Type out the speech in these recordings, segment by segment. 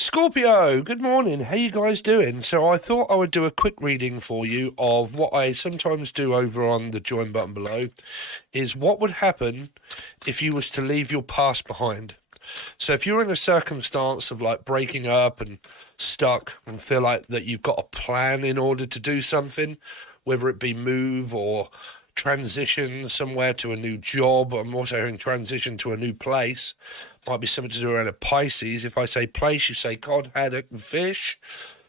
Scorpio, good morning. How you guys doing? So I thought I would do a quick reading for you of what I sometimes do over on the join button below, is what would happen if you was to leave your past behind. So if you're in a circumstance of like breaking up and stuck and feel like that you've got a plan in order to do something, whether it be move or transition somewhere to a new job. I'm also hearing transition to a new place. Might be something to do around a Pisces. If I say place, you say cod, haddock, and fish.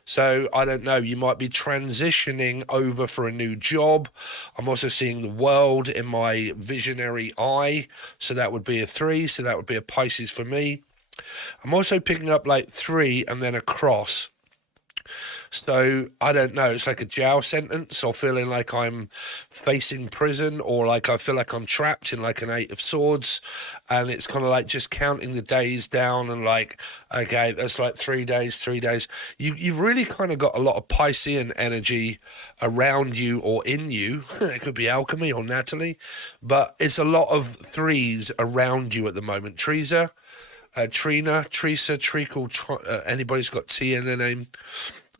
So I don't know, you might be transitioning over for a new job. I'm also seeing the world in my visionary eye. So that would be a 3. So that would be a Pisces for me. I'm also picking up like 3 and then a cross. So I don't know, it's like a jail sentence, or feeling like I'm facing prison, or like I feel like I'm trapped in like an 8 of Swords, and it's kind of like just counting the days down and like, okay, that's like 3 days, 3 days. You've really kind of got a lot of Piscean energy around you or in you. It could be alchemy or Natalie, but it's a lot of 3s around you at the moment. Trina, Teresa, Treacle, anybody's got T in their name.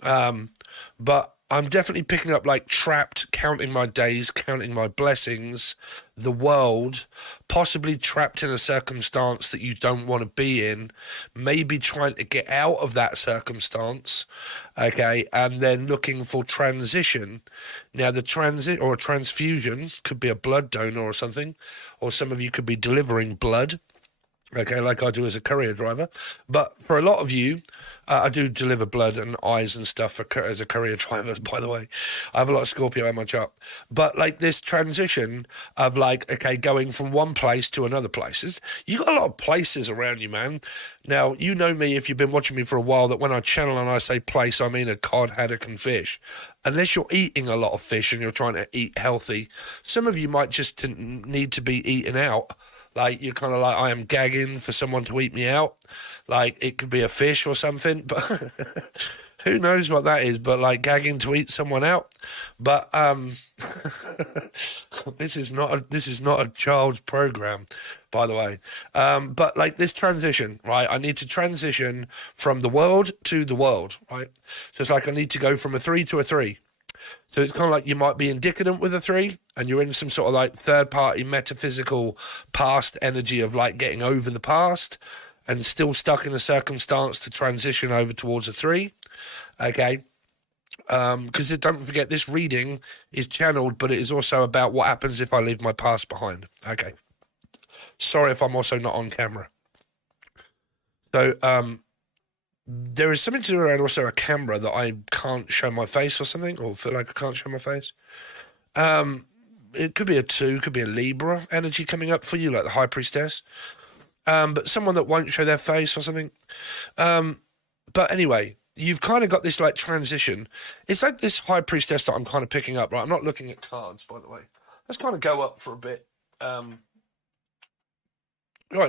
But I'm definitely picking up like trapped, counting my days, counting my blessings, the world, possibly trapped in a circumstance that you don't want to be in, maybe trying to get out of that circumstance, okay, and then looking for transition. Now, the transit or a transfusion could be a blood donor or something, or some of you could be delivering blood. Okay, like I do as a courier driver. But for a lot of you, I do deliver blood and eyes and stuff as a courier driver, by the way. I have a lot of Scorpio in my chart. But like this transition of like, okay, going from one place to another place. You got a lot of places around you, man. Now, you know me, if you've been watching me for a while, that when I channel and I say place, I mean a cod, haddock, and fish. Unless you're eating a lot of fish and you're trying to eat healthy, some of you might just need to be eaten out. Like, you're kind of like, I am gagging for someone to eat me out. Like, it could be a fish or something, but who knows what that is, but like gagging to eat someone out. But this is not a child's program, by the way. But like this transition, right? I need to transition from the world to the world, right? So it's like I need to go from a 3 to a 3. So it's kind of like you might be indicadent with a 3 and you're in some sort of like third party metaphysical past energy of like getting over the past and still stuck in a circumstance to transition over towards a 3. Okay. Because don't forget, this reading is channeled, but it is also about what happens if I leave my past behind. Okay. Sorry if I'm also not on camera. So, there is something to do around also a camera that I can't show my face or something, or feel like I can't show my face. It could be a 2, could be a Libra energy coming up for you, like the High Priestess. But someone that won't show their face or something. But anyway, you've kind of got this like transition. It's like this High Priestess that I'm kind of picking up, right? I'm not looking at cards, by the way. Let's kind of go up for a bit. Right,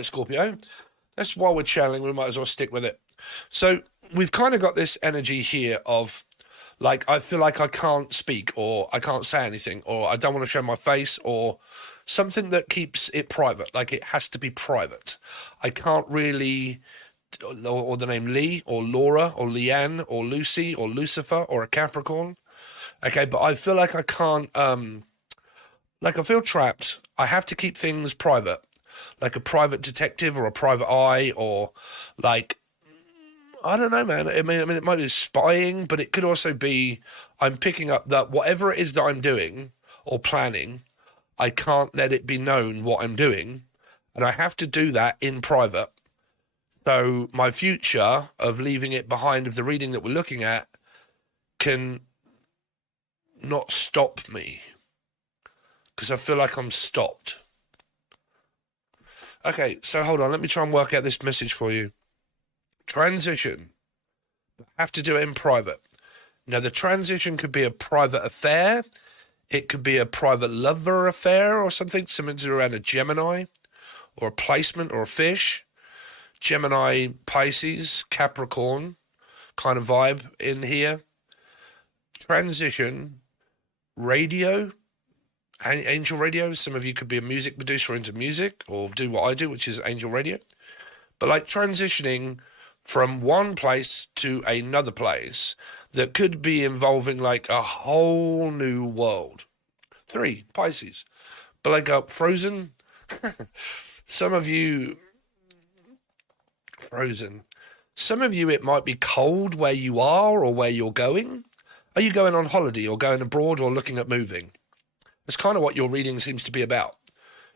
Scorpio. That's while we're channeling, we might as well stick with it. So we've kind of got this energy here of like, I feel like I can't speak, or I can't say anything, or I don't want to show my face, or something that keeps it private. Like, it has to be private. I can't really, or the name Lee or Laura or Leanne or Lucy or Lucifer or a Capricorn. Okay, but I feel like I can't, like I feel trapped. I have to keep things private, like a private detective or a private eye, or like, I don't know, man. I mean, it might be spying, but it could also be I'm picking up that whatever it is that I'm doing or planning, I can't let it be known what I'm doing, and I have to do that in private. So my future of leaving it behind, of the reading that we're looking at, can not stop me, because I feel like I'm stopped. Okay, so hold on. Let me try and work out this message for you. Transition. Have to do it in private. Now, the transition could be a private affair. It could be a private lover affair or something to do around a Gemini or a placement or a fish. Gemini, Pisces, Capricorn kind of vibe in here. Transition, radio, angel radio. Some of you could be a music producer into music, or do what I do, which is angel radio. But like transitioning from one place to another place that could be involving like a whole new world. 3, Pisces. But like Frozen, some of you, Frozen, some of you it might be cold where you are or where you're going. Are you going on holiday or going abroad or looking at moving? That's kind of what your reading seems to be about,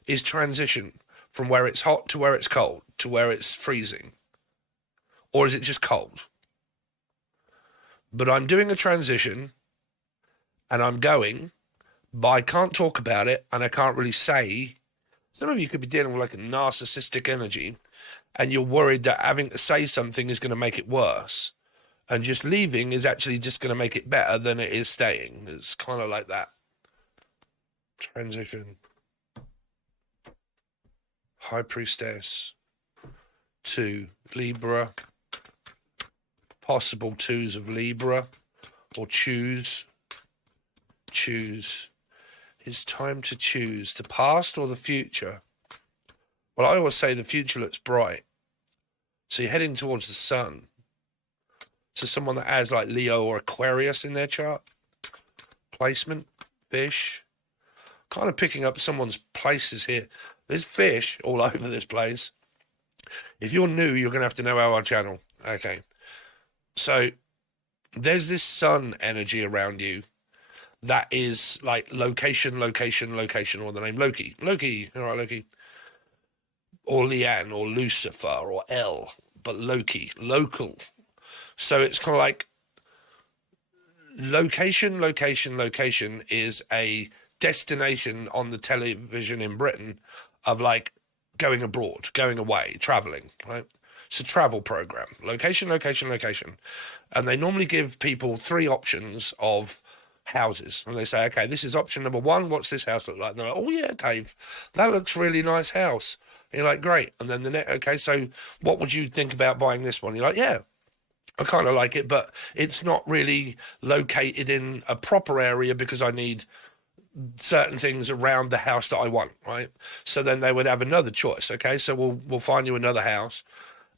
is transition from where it's hot to where it's cold to where it's freezing. Or is it just cold? But I'm doing a transition and I'm going, but I can't talk about it and I can't really say. Some of you could be dealing with like a narcissistic energy and you're worried that having to say something is going to make it worse. And just leaving is actually just going to make it better than it is staying. It's kind of like that. Transition. High Priestess to Libra. Possible 2s of Libra. Or choose. Choose. It's time to choose the past or the future. Well, I always say the future looks bright. So you're heading towards the sun. So someone that has like Leo or Aquarius in their chart. Placement, fish. Kind of picking up someone's places here. There's fish all over this place. If you're new, you're going to have to know our channel. Okay. So there's this sun energy around you that is like location, location, location, or the name Loki. Loki, all right, Loki. Or Leanne, or Lucifer, or El, but Loki, local. So it's kind of like location, location, location is a destination on the television in Britain of like going abroad, going away, traveling, right? It's a travel program. Location, location, location. And they normally give people 3 options of houses. And they say, okay, this is option number 1. What's this house look like? And they're like, oh yeah, Dave, that looks really nice house. And you're like, great. And then the next, okay, so what would you think about buying this one? You're like, yeah, I kind of like it, but it's not really located in a proper area because I need certain things around the house that I want, right? So then they would have another choice. Okay, so we'll find you another house.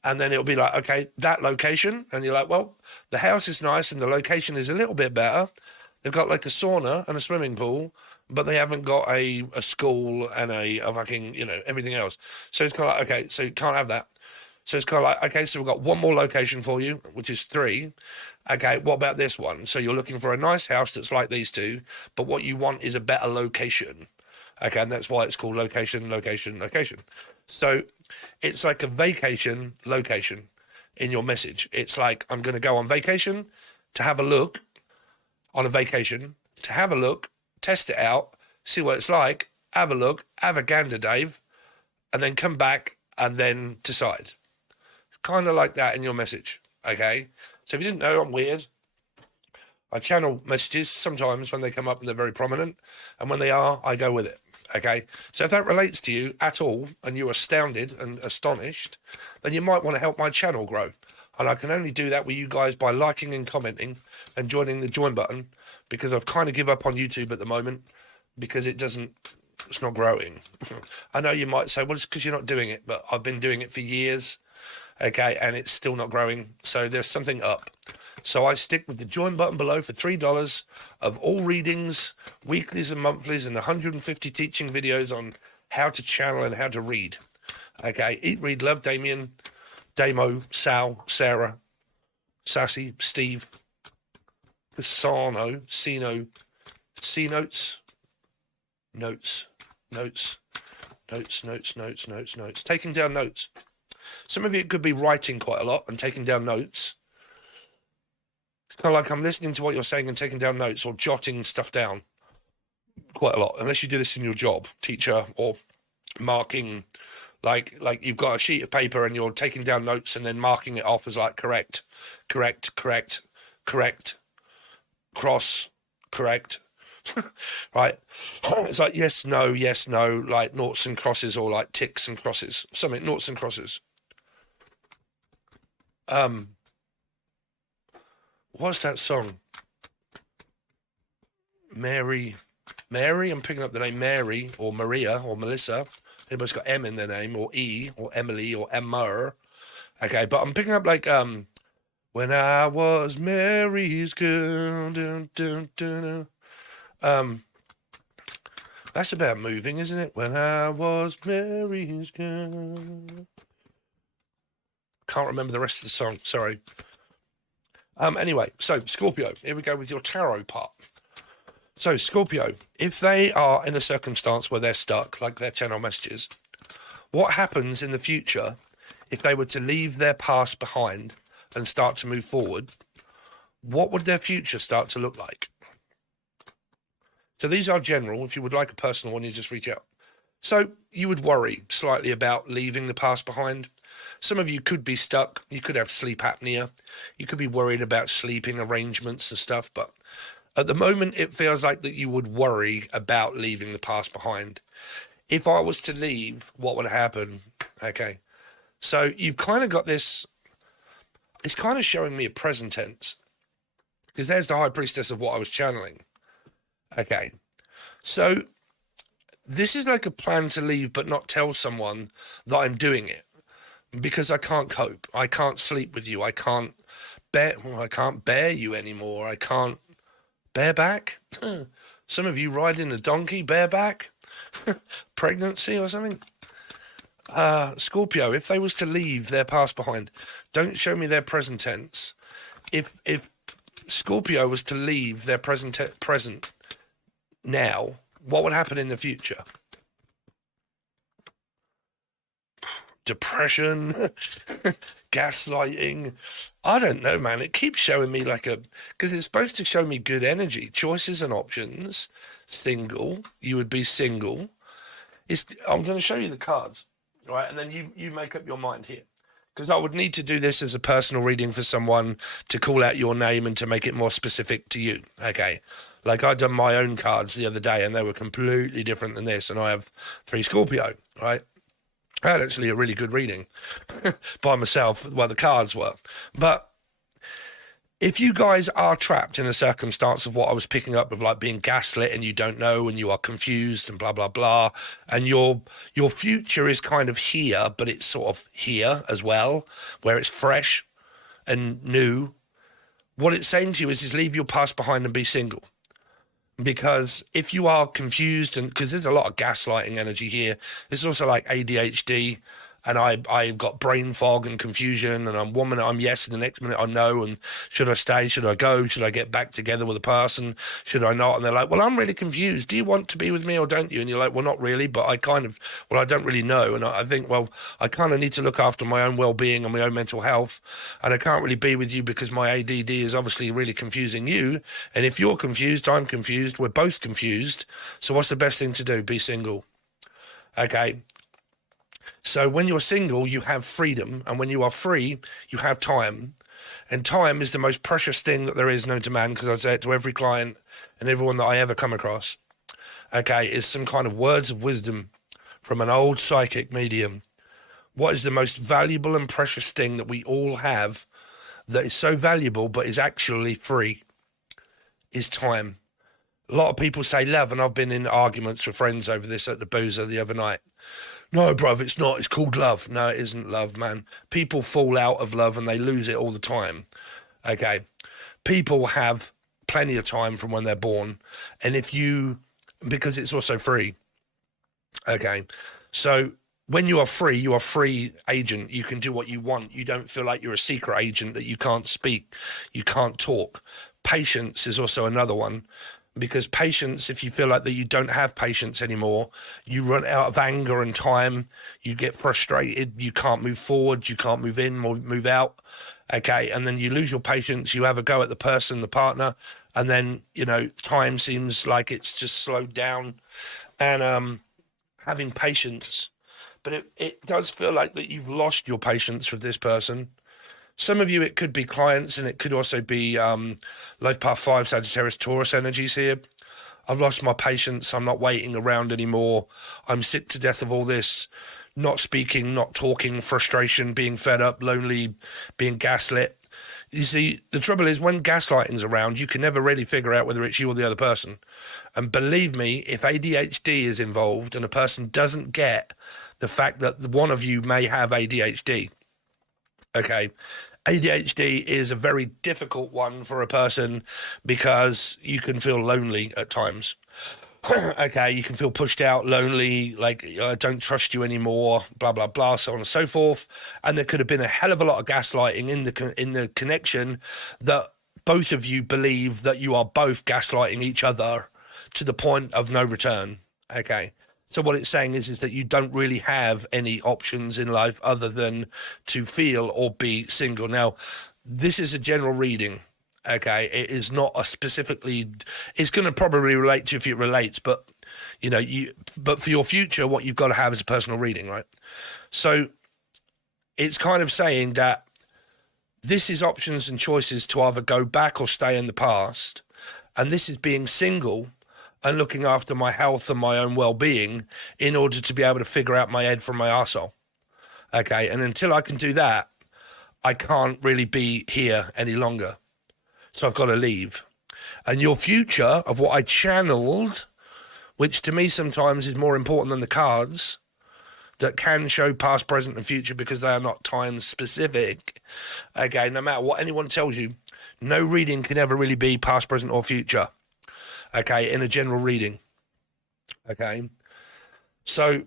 And then it'll be like, okay, that location. And you're like, well, the house is nice and the location is a little bit better. They've got like a sauna and a swimming pool, but they haven't got a school and a fucking, everything else. So it's kind of like, okay, so you can't have that. So it's kind of like, okay, so we've got one more location for you, which is 3. Okay, what about this one? So you're looking for a nice house that's like these 2, but what you want is a better location. Okay, and that's why it's called location, location, location. So it's like a vacation location in your message. It's like, I'm going to go on vacation to have a look on a vacation, to have a look, test it out, see what it's like, have a look, have a gander, Dave, and then come back and then decide. Kind of like that in your message, okay? So if you didn't know, I'm weird. I channel messages sometimes when they come up and they're very prominent, and when they are, I go with it, okay? So if that relates to you at all, and you're astounded and astonished, then you might want to help my channel grow. And I can only do that with you guys by liking and commenting and joining the join button, because I've kind of give up on YouTube at the moment because it's not growing. I know you might say, well, it's because you're not doing it, but I've been doing it for years. Okay, and it's still not growing, so there's something up. So I stick with the join button below for $3 of all readings, weeklies and monthlies, and 150 teaching videos on how to channel and how to read. Okay, Eat, Read, Love, Damien, Damo, Sal, Sarah, Sassy, Steve, Sano, Sino, C-notes, notes, taking down notes. Some of you could be writing quite a lot and taking down notes. It's kind of like I'm listening to what you're saying and taking down notes or jotting stuff down quite a lot, unless you do this in your job, teacher, or marking, like you've got a sheet of paper and you're taking down notes and then marking it off as like correct, cross, correct, right? It's like yes, no, like noughts and crosses, or like ticks and crosses, something, noughts and crosses. What's that song? Mary, I'm picking up the name Mary, or Maria, or Melissa. Anybody's got M in their name, or E, or Emily, or Emma. Okay, but I'm picking up like when I was Mary's girl. Dun, dun, dun, dun. That's about moving, isn't it? When I was Mary's girl. Can't remember the rest of the song. Sorry. Anyway, so Scorpio, here we go with your tarot part. So Scorpio, if they are in a circumstance where they're stuck, like their channel messages, what happens in the future if they were to leave their past behind and start to move forward? What would their future start to look like? So these are general. If you would like a personal one, you just reach out. So you would worry slightly about leaving the past behind. Some of you could be stuck. You could have sleep apnea. You could be worried about sleeping arrangements and stuff. But at the moment, it feels like that you would worry about leaving the past behind. If I was to leave, what would happen? Okay. So you've kind of got this. It's kind of showing me a present tense. Because there's the high priestess of what I was channeling. Okay. So this is like a plan to leave, but not tell someone that I'm doing it. Because I can't cope. I can't sleep with you. I can't bear you anymore. I can't bareback. Some of you riding a donkey bareback. Pregnancy or something. Scorpio, if they was to leave their past behind, don't show me their present tense. If Scorpio was to leave their present now, what would happen in the future? Depression, gaslighting. I don't know, man. It keeps showing me because it's supposed to show me good energy, choices and options. Single, you would be single. I'm going to show you the cards, right? And then you make up your mind here. Because I would need to do this as a personal reading for someone to call out your name and to make it more specific to you. Okay. Like I done my own cards the other day and they were completely different than this. And I have 3 Scorpio, right? I had actually a really good reading by myself, well, the cards were. But if you guys are trapped in a circumstance of what I was picking up with, like being gaslit and you don't know and you are confused and blah, blah, blah, and your future is kind of here, but it's sort of here as well, where it's fresh and new, what it's saying to you is leave your past behind and be single. Because if you are confused, and because there's a lot of gaslighting energy here, there's also like ADHD, and I got brain fog and confusion, and I'm yes, and the next minute I'm no, and should I stay, should I go, should I get back together with a person, should I not? And they're like, well, I'm really confused. Do you want to be with me or don't you? And you're like, well, not really, but I don't really know. And I think, well, I kind of need to look after my own well-being and my own mental health, and I can't really be with you because my ADD is obviously really confusing you. And if you're confused, I'm confused, we're both confused. So what's the best thing to do? Be single. Okay. So when you're single, you have freedom. And when you are free, you have time. And time is the most precious thing that there is known to man, because I say it to every client and everyone that I ever come across. Okay, is some kind of words of wisdom from an old psychic medium. What is the most valuable and precious thing that we all have that is so valuable but is actually free? Is time. A lot of people say love, and I've been in arguments with friends over this at the boozer the other night. No, bruv, it's not. It's called love. No, it isn't love, man. People fall out of love and they lose it all the time. Okay. People have plenty of time from when they're born. And because it's also free. Okay. So when you are free agent. You can do what you want. You don't feel like you're a secret agent, that you can't speak, you can't talk. Patience is also another one. Because patience, if you feel like that you don't have patience anymore, you run out of anger and time, you get frustrated, you can't move forward, you can't move in or move out, okay, and then you lose your patience, you have a go at the person, the partner, and then, time seems like it's just slowed down, and having patience, but it does feel like that you've lost your patience with this person. Some of you, it could be clients, and it could also be Life Path 5, Sagittarius, Taurus energies here. I've lost my patience. I'm not waiting around anymore. I'm sick to death of all this not speaking, not talking, frustration, being fed up, lonely, being gaslit. You see, the trouble is when gaslighting's around, you can never really figure out whether it's you or the other person. And believe me, if ADHD is involved and a person doesn't get the fact that one of you may have ADHD, Okay. ADHD is a very difficult one for a person because you can feel lonely at times. Okay, you can feel pushed out, lonely, like I don't trust you anymore, blah blah blah, so on and so forth. And there could have been a hell of a lot of gaslighting in the connection that both of you believe that you are both gaslighting each other to the point of no return. Okay. So what it's saying is that you don't really have any options in life other than to feel or be single. Now, this is a general reading. Okay, it is not a specifically. It's going to probably relate to you if it relates, but but for your future, what you've got to have is a personal reading, right? So it's kind of saying that this is options and choices to either go back or stay in the past, and this is being single and looking after my health and my own well-being in order to be able to figure out my head from my arsehole. Okay, and until I can do that, I can't really be here any longer. So I've got to leave. And your future of what I channeled, which to me sometimes is more important than the cards, that can show past, present, and future because they are not time specific. Okay, no matter what anyone tells you, no reading can ever really be past, present, or future. Okay, in a general reading. Okay, so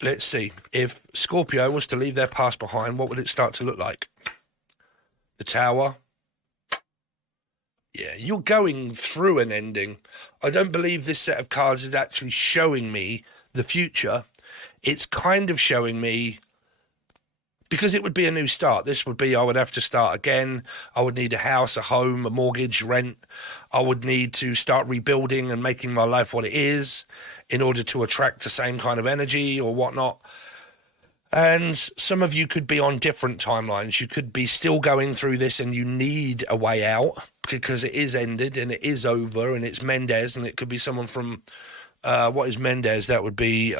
let's see. If Scorpio was to leave their past behind, what would it start to look like? The Tower. Yeah, you're going through an ending. I don't believe this set of cards is actually showing me the future. It's kind of showing me, because it would be a new start. This would be, I would have to start again. I would need a house, a home, a mortgage, rent. I would need to start rebuilding and making my life what it is in order to attract the same kind of energy or whatnot. And some of you could be on different timelines. You could be still going through this and you need a way out because it is ended and it is over and it's Mendez, and it could be someone from, what is Mendez? That would be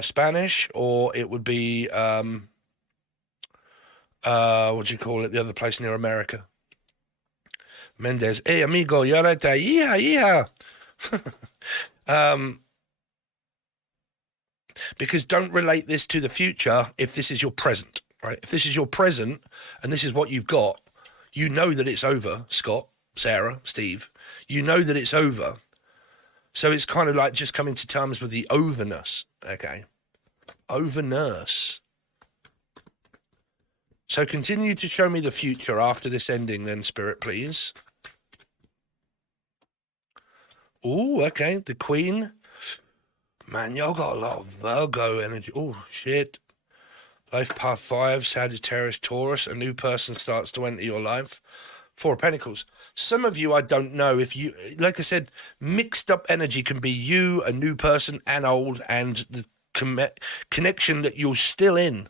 Spanish, or it would be, what do you call it? The other place near America. Mendez. Hey, amigo, you all right there? Yeah. Because don't relate this to the future if this is your present, right? If this is your present and this is what you've got, you know that it's over, Scott, Sarah, Steve. You know that it's over. So it's kind of like just coming to terms with the overness, okay? Overness. So continue to show me the future after this ending then, Spirit, please. Oh, okay, the Queen. Man, y'all got a lot of Virgo energy. Oh, shit. Life Path 5, Sagittarius, Taurus. A new person starts to enter your life. 4 of Pentacles. Some of you, I don't know if you, like I said, mixed up energy can be you, a new person, and old, and the connection that you're still in.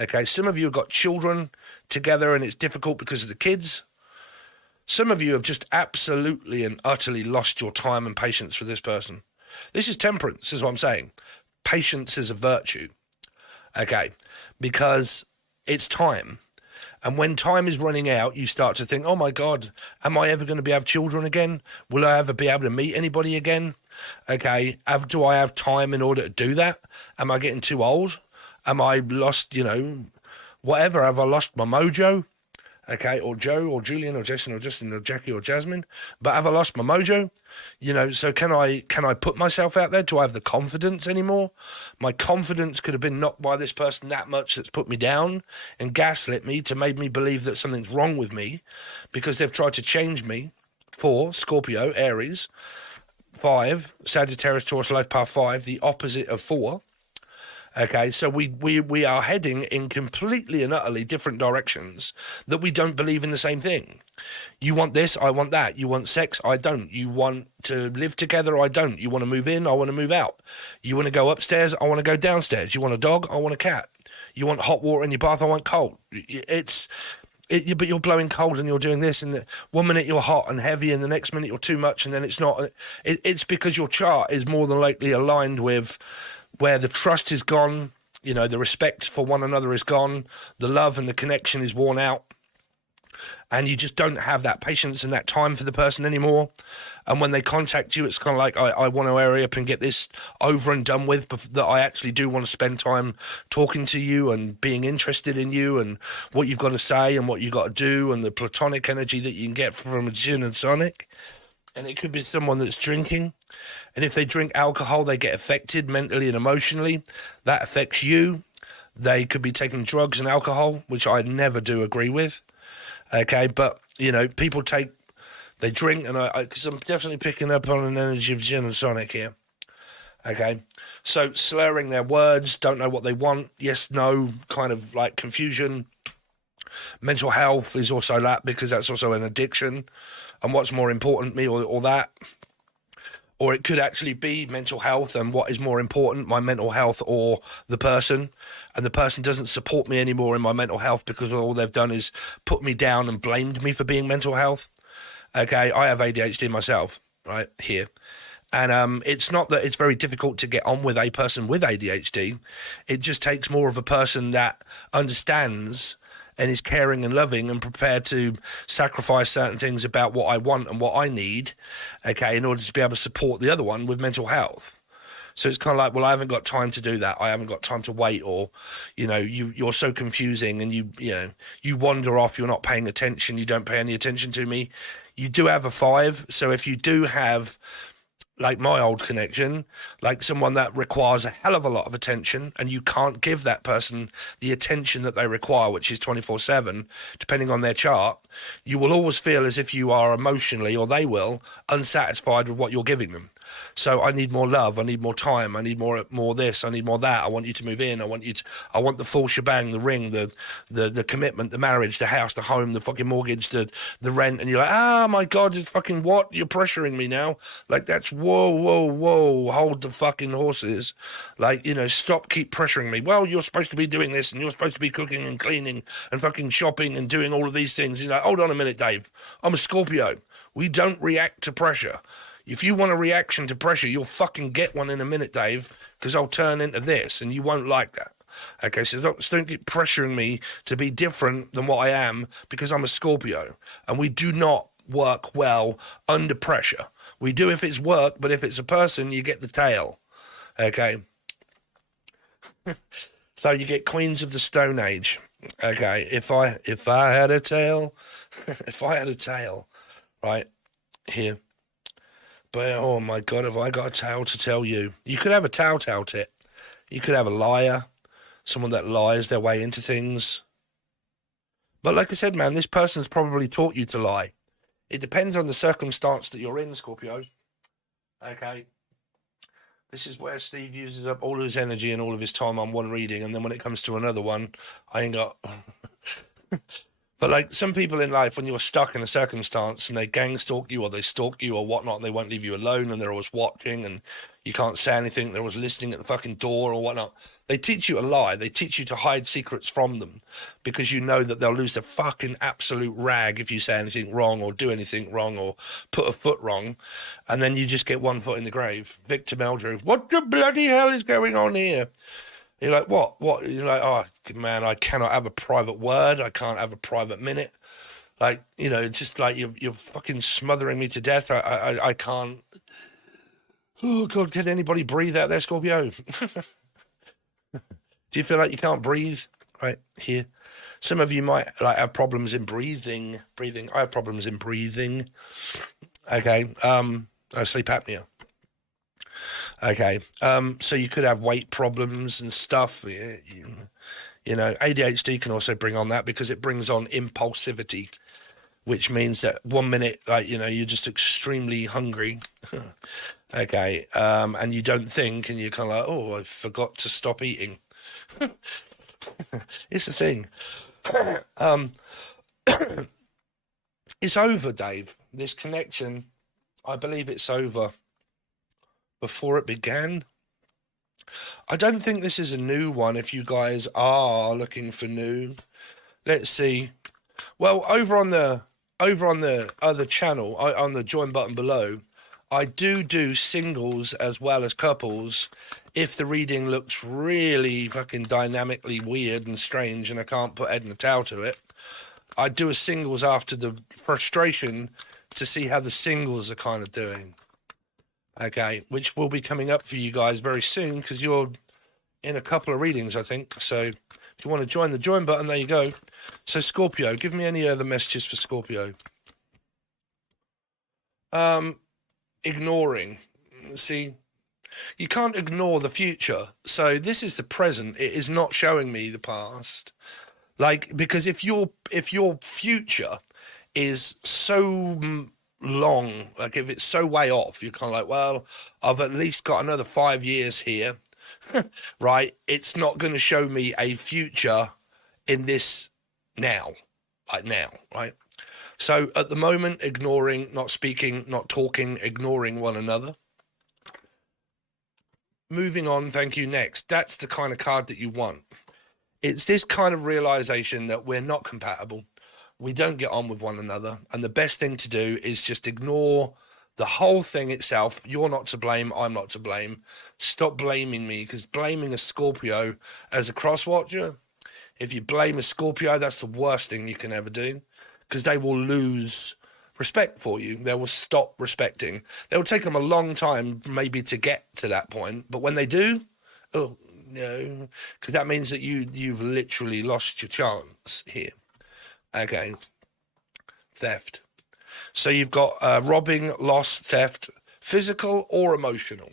Okay, some of you have got children together and it's difficult because of the kids. Some of you have just absolutely and utterly lost your time and patience with this person. This is temperance, is what I'm saying. Patience is a virtue, okay, because it's time. And when time is running out, you start to think, oh my God, am I ever going to have children again? Will I ever be able to meet anybody again? Okay, do I have time in order to do that? Am I getting too old? Am I lost, whatever? Have I lost my mojo? Okay, or Joe, or Julian, or Jason, or Justin, or Jackie, or Jasmine. But have I lost my mojo? So can I put myself out there? Do I have the confidence anymore? My confidence could have been knocked by this person that much that's put me down and gaslit me to make me believe that something's wrong with me because they've tried to change me. 4, Scorpio, Aries. 5, Sagittarius, Taurus, Life Path 5, the opposite of 4. Okay, so we are heading in completely and utterly different directions that we don't believe in the same thing. You want this, I want that. You want sex, I don't. You want to live together, I don't. You want to move in, I want to move out. You want to go upstairs, I want to go downstairs. You want a dog, I want a cat. You want hot water in your bath, I want cold. But you're blowing cold and you're doing this, and 1 minute you're hot and heavy and the next minute you're too much, and then it's not. It's because your chart is more than likely aligned with where the trust is gone, the respect for one another is gone, the love and the connection is worn out. and you just don't have that patience and that time for the person anymore. And when they contact you, it's kind of like, I want to hurry up and get this over and done with, that I actually do want to spend time talking to you and being interested in you and what you've got to say and what you've got to do and the platonic energy that you can get from a gin and tonic. And it could be someone that's drinking. And if they drink alcohol, they get affected mentally and emotionally. That affects you. They could be taking drugs and alcohol, which I never do agree with. Okay, but, you know, people they drink, and because I'm definitely picking up on an energy of gin and tonic here. Okay, so slurring their words, don't know what they want, yes, no, kind of like confusion. Mental health is also that, because that's also an addiction. And what's more important, me or that? Or it could actually be mental health, and what is more important, my mental health or the person? And the person doesn't support me anymore in my mental health because all they've done is put me down and blamed me for being mental health. Okay, I have ADHD myself, right, here. And it's not that it's very difficult to get on with a person with ADHD. It just takes more of a person that understands and is caring and loving and prepared to sacrifice certain things about what I want and what I need, okay, in order to be able to support the other one with mental health. So it's kind of like, well, I haven't got time to do that. I haven't got time to wait, or, you know, you're so confusing, and you wander off. You're not paying attention. You don't pay any attention to me. You do have a 5. So if you do have, like my old connection, like someone that requires a hell of a lot of attention, and you can't give that person the attention that they require, which is 24/7, depending on their chart, you will always feel as if you are emotionally, or they will, unsatisfied with what you're giving them. So I need more love, I need more time, I need more this, I need more that, I want you to move in, I want the full shebang, the ring, the commitment, the marriage, the house, the home, the fucking mortgage, the rent, and you're like, oh my God, it's fucking what? You're pressuring me now? Like, that's whoa, hold the fucking horses. Like, you know, stop, keep pressuring me. Well, you're supposed to be doing this, and you're supposed to be cooking and cleaning and fucking shopping and doing all of these things. You're like, hold on a minute, Dave, I'm a Scorpio. We don't react to pressure. If you want a reaction to pressure, you'll fucking get one in a minute, Dave, because I'll turn into this, and you won't like that. Okay, so don't keep pressuring me to be different than what I am, because I'm a Scorpio, and we do not work well under pressure. We do if it's work, but if it's a person, you get the tail. Okay? So you get Queens of the Stone Age. Okay, if I had a tail, if I had a tail, right, here. But, oh my God, have I got a tale to tell you? You could have a telltale tit. You could have a liar, someone that lies their way into things. But like I said, man, this person's probably taught you to lie. It depends on the circumstance that you're in, Scorpio. Okay. This is where Steve uses up all his energy and all of his time on one reading, and then when it comes to another one, I ain't got... But like some people in life, when you're stuck in a circumstance and they gang stalk you or they stalk you or whatnot, and they won't leave you alone, and they're always watching and you can't say anything, they're always listening at the fucking door or whatnot. They teach you a lie. They teach you to hide secrets from them, because you know that they'll lose their fucking absolute rag if you say anything wrong or do anything wrong or put a foot wrong. And then you just get one foot in the grave. Victor Meldrew, what the bloody hell is going on here? You're like, what? You're like, oh, man, I cannot have a private word. I can't have a private minute. Like, you know, just like you're fucking smothering me to death. I can't. Oh, God, can anybody breathe out there, Scorpio? Do you feel like you can't breathe? Right here. Some of you might like have problems in breathing. I have problems in breathing. Okay. Sleep apnea. Okay, so you could have weight problems and stuff. You know, ADHD can also bring on that, because it brings on impulsivity, which means that 1 minute, like, you know, you're just extremely hungry. Okay, and you don't think, and you're kind of like, oh, I forgot to stop eating. It's a thing. It's over, Dave. This connection, I believe it's over before it began. I don't think this is a new one. If you guys are looking for new, let's see. Well, over on the other channel, on the join button below, I do singles as well as couples. If the reading looks really fucking dynamically weird and strange, and I can't put Ed and a towel to it, I do a singles after the frustration to see how the singles are kind of doing. Okay, which will be coming up for you guys very soon because you're in a couple of readings, I think. So if you want to join the join button, there you go. So Scorpio, give me any other messages for Scorpio. Ignoring. See, you can't ignore the future. So this is the present. It is not showing me the past. Like, because if your future is so long, like if it's so way off, you're kind of like, well, I've at least got another 5 years here, right? It's not going to show me a future in this now, like now, right? So at the moment, ignoring, not speaking, not talking, ignoring one another. Moving on, thank you, next. That's the kind of card that you want. It's this kind of realization that we're not compatible. We don't get on with one another. And the best thing to do is just ignore the whole thing itself. You're not to blame. I'm not to blame. Stop blaming me, because blaming a Scorpio as a cross-watcher, if you blame a Scorpio, that's the worst thing you can ever do, because they will lose respect for you. They will stop respecting. It will take them a long time maybe to get to that point. But when they do, oh, no, because that means that you've literally lost your chance here. Okay. Theft. So you've got robbing, loss, theft, physical or emotional.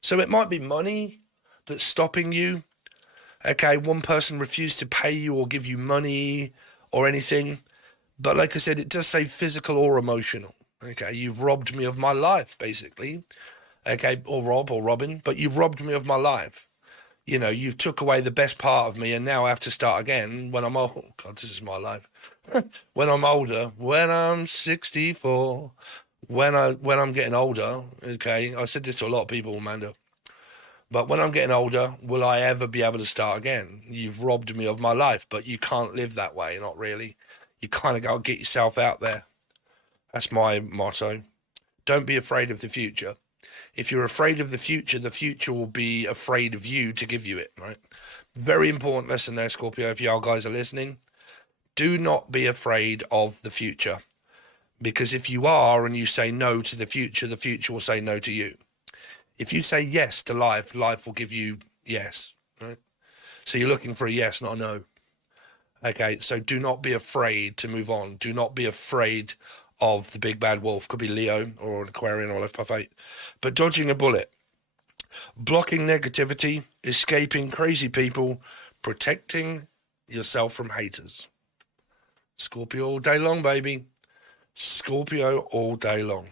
So it might be money that's stopping you. Okay, one person refused to pay you or give you money or anything. But like I said, it does say physical or emotional. Okay, you've robbed me of my life, basically. Okay, or rob or robbing, but you've robbed me of my life. You know, you've took away the best part of me, and now I have to start again when I'm old. Oh, God, this is my life. When I'm older, when I'm 64, when I'm getting older, okay, I said this to a lot of people, Amanda, but when I'm getting older, will I ever be able to start again? You've robbed me of my life, but you can't live that way, not really. You kind of got to get yourself out there. That's my motto. Don't be afraid of the future. If you're afraid of the future will be afraid of you to give you it, right? Very important lesson there, Scorpio, if y'all guys are listening. Do not be afraid of the future. Because if you are and you say no to the future will say no to you. If you say yes to life, life will give you yes, right? So you're looking for a yes, not a no. Okay, so do not be afraid to move on. Do not be afraid of the big bad wolf. Could be Leo or an Aquarian or left by fate. But dodging a bullet, blocking negativity, escaping crazy people, protecting yourself from haters. Scorpio all day long, baby. Scorpio all day long.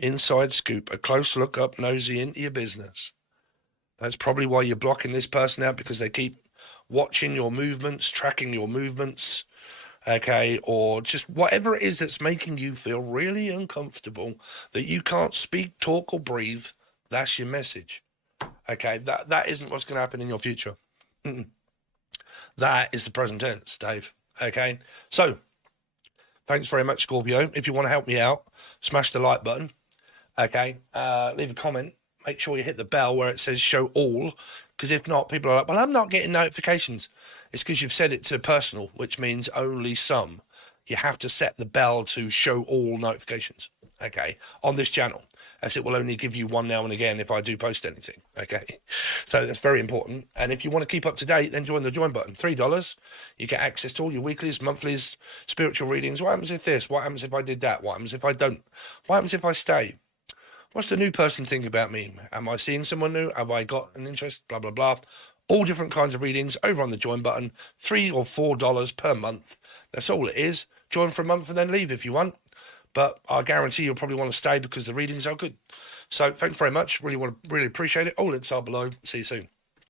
Inside scoop, a close look up, nosy into your business. That's probably why you're blocking this person out, because they keep watching your movements, tracking your movements, okay, or just whatever it is that's making you feel really uncomfortable, that you can't speak, talk, or breathe. That's your message, okay? That isn't what's going to happen in your future. That is the present tense, Dave, okay? So, thanks very much, Scorpio. If you want to help me out, smash the like button, okay? Leave a comment. Make sure you hit the bell where it says show all, because if not, people are like, well, I'm not getting notifications. It's because you've set it to personal, which means only some. You have to set the bell to show all notifications, okay, on this channel, as it will only give you one now and again if I do post anything, okay? So that's very important. And if you want to keep up to date, then join the join button. $3, you get access to all your weeklies, monthlies, spiritual readings. What happens if this? What happens if I did that? What happens if I don't? What happens if I stay? What's the new person think about me? Am I seeing someone new? Have I got an interest? Blah, blah, blah. All different kinds of readings over on the join button. $3 or $4 per month. That's all it is. Join for a month and then leave if you want. But I guarantee you'll probably want to stay because the readings are good. So thanks very much. Really appreciate it. All links are below. See you soon.